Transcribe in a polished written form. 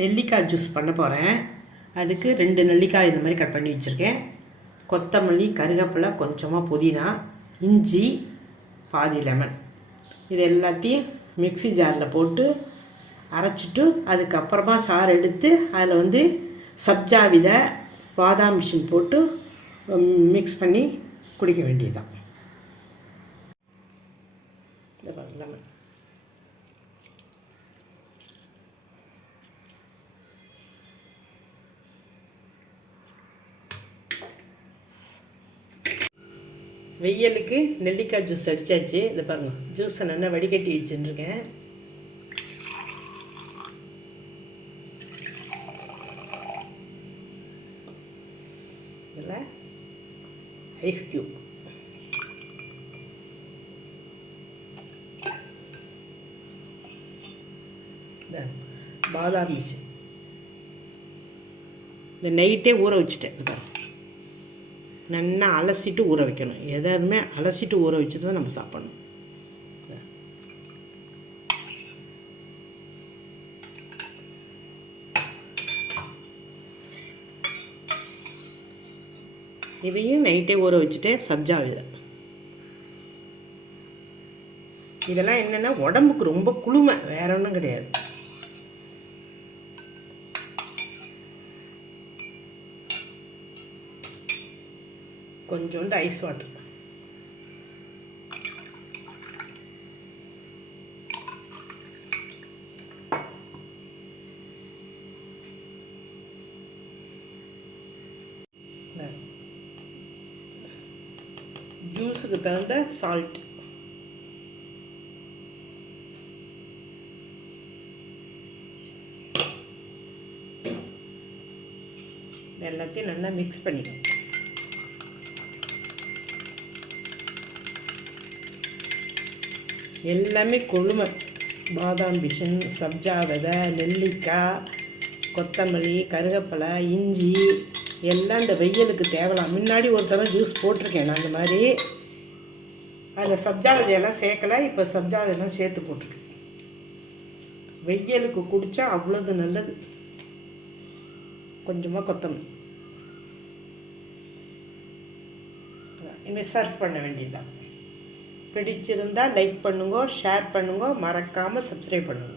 நெல்லிக்காய் ஜூஸ் பண்ண போகிறேன். அதுக்கு 2 நெல்லிக்காய் இந்த மாதிரி கட் பண்ணி வச்சுருக்கேன். கொத்தமல்லி, கருவேப்பிலை, கொஞ்சமாக புதினா, இஞ்சி, பாதி லெமன். இது எல்லாத்தையும் மிக்ஸி ஜாரில் போட்டு அரைச்சிட்டு அதுக்கப்புறமா சாறு எடுத்து அதில் சப்ஜா விதை, பாதாம் மிஷின் போட்டு மிக்ஸ் பண்ணி குடிக்க வேண்டியதுதான். லெமன் வெயிலுக்கு நெல்லிக்காய் ஜூஸ் அடித்தாச்சு. இதை பாருங்கள், ஜூஸை நல்லா வடிகட்டி வச்சுருக்கேன். இதில் ஐஸ் க்யூப், பாதாம் மிஷின். இந்த நைட்டே ஊற வச்சுட்டேன். நல்லா அலசிட்டு ஊற வைக்கணும். எதாவதுமே அலசிட்டு ஊற வச்சு தான் நம்ம சாப்பிடணும். இதையும் நைட்டே ஊற வச்சுட்டே சப்ஜா விதை. இதெல்லாம் என்னென்னா உடம்புக்கு ரொம்ப குளுமை, வேற ஒன்றும் கிடையாது. கொஞ்சோண்டு ஐஸ் வாட்டர். ஜூஸுக்கு தகுந்த சால்ட். எல்லாத்தையும் நல்லா மிக்ஸ் பண்ணிக்கணும். எல்லாமே கொழுமை. பாதாம் பிஷன், சப்ஜா விதை, நெல்லிக்காய், கொத்தமல்லி, கருவேப்பிலை, இஞ்சி எல்லாம் இந்த வெயிலுக்கு தேவலாம். முன்னாடி ஒரு தடவை ஜூஸ் போட்டிருக்கேன் நான். அந்த மாதிரி அதில் சப்ஜா விதையெல்லாம் சேர்க்கலை. இப்போ சப்ஜா விதையெல்லாம் சேர்த்து போட்டிருக்கேன். வெயிலுக்கு குடித்தா அவ்வளோது நல்லது. கொஞ்சமாக கொத்தமல்லி. இனிமேல் சர்வ் பண்ண வேண்டியதுதான். பிடிச்சிருந்தால் லைக் பண்ணுங்க, ஷேர் பண்ணுங்க, மறக்காமல் சப்ஸ்கிரைப் பண்ணுங்க.